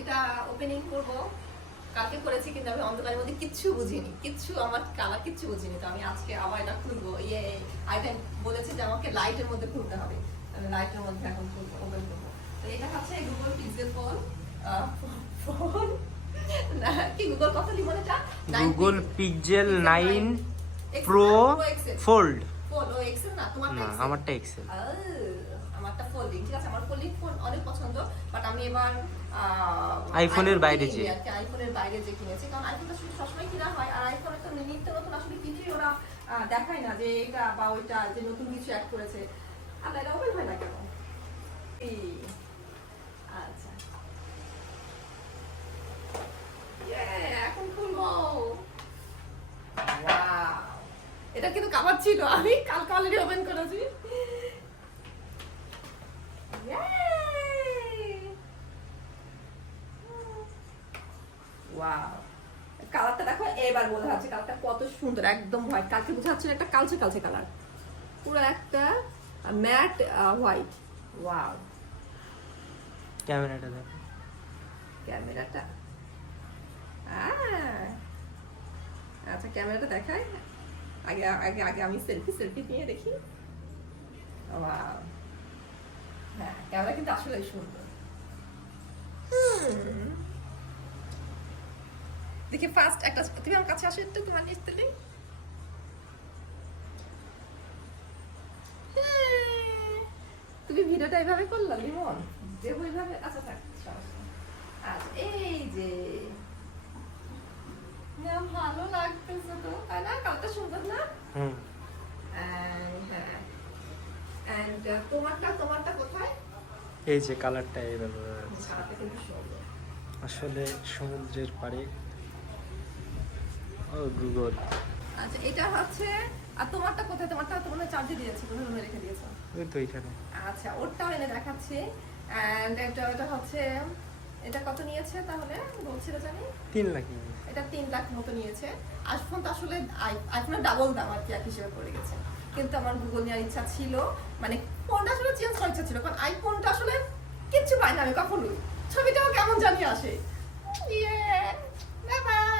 এটা ওপেনিং করব। কালকে করেছি কিন্তু আমি অন্ধকারের মধ্যে কিচ্ছু বুঝিনি, কিচ্ছু আমার কালার কিচ্ছু বুঝিনি। তো আমি আজকে আবার এটা খুলবো। আইটেম বলেছে যে আমাকে লাইটের মধ্যে খুলতে হবে, আমি লাইটের মধ্যে এখন খুলবো, ওপেন করবো। তো এটা হচ্ছে গুগল পিক্সেল ফোন। ফোন না কি গুগল কত লিমন এটা? Google Pixel 9 Pro Fold. Fold ও এক্সেল না, তোমারটা না, এক্সেল? আমারটা এক্সেল। আমারটা ফোল্ডিং। ঠিক আছে, আমার ফোল্ডিং ফোন অনেক পছন্দ, বাট আমি এবার আইফোনের বাইরে যে আইফোনের বাইরে যে কিনেছি, কারণ আইফোনটা সবসময় কিনা হয়, আর আইফোনে তো নিত্য নতুন আসলে কিছুই ওরা দেখায় না যে এটা বা ওইটা যে নতুন কিছু অ্যাড করেছে। আল্লাহ, এটা ওপেন হয় না কেন? আচ্ছা, এখন খুলবো। ওয়াও, এটা কিন্তু কাভার ছিল, আমি কালকে অলরেডি ওপেন করেছি। ওয়াও, কালারটা দেখো, এবার বোঝা যাচ্ছে কালারটা কত সুন্দর, একদম হোয়াইট। কালকে বোঝা যাচ্ছে একটা কালচে কালচে কালার, পুরো একটা ম্যাট হোয়াইট। ওয়াও, ক্যামেরাটা দেখো, ক্যামেরাটা আচ্ছা, ক্যামেরাটা দেখায়। আগে আগে আগে আমি সেলফি নিয়ে দেখি। ওয়াও, হ্যাঁ, ক্যামেরা কিন্তু আসলে সুন্দর। দেখি ফার্স্ট একটা, তুমি আমার কাছে আসো একটু, তোমার নিচ থেকে। তুমি ভিডিওটা এইভাবে করলা লিমন, যে ওইভাবে? আচ্ছা থাক, সমস্যা নেই। আচ্ছা, এই যে না, ভালো লাগতেছে তো, তাই না? কালারটা সুন্দর না? হুম। হ্যাঁ, এন্ড তোমারটা কোথায়? এই যে কালারটা এইভাবে কালারটা কিন্তু সুন্দর। আসলে সমুদ্রের পাড়ে। ও গুগল। আচ্ছা, এটা হচ্ছে, আর তোমারটা কোথায়? তোমারটা তো মনে হয় চার্জে দিয়েছে, কোথায় রুমে রেখে দিয়েছো? ওই তো এখানে। আচ্ছা, ওরটাও এনে দেখাচ্ছি। এন্ড এটা হচ্ছে, এটা কত নিয়েছে তাহলে বলছিল জানি? 3 লাখ। এটা 3 লাখ মতো নিয়েছে। আইফোন তো আসলে আইফোনের ডাবল দাম আর কি, এক হিসেবে পড়ে গেছে। কিন্তু আমার গুগল নেওয়ার ইচ্ছা ছিল, মানে ফোনটা আসলে চেঞ্জ করার ইচ্ছা ছিল, কারণ আইফোনটা আসলে কিচ্ছু পাই না আমি কখনোই, ছবিটাও কেমন জানি আসে। Bye bye.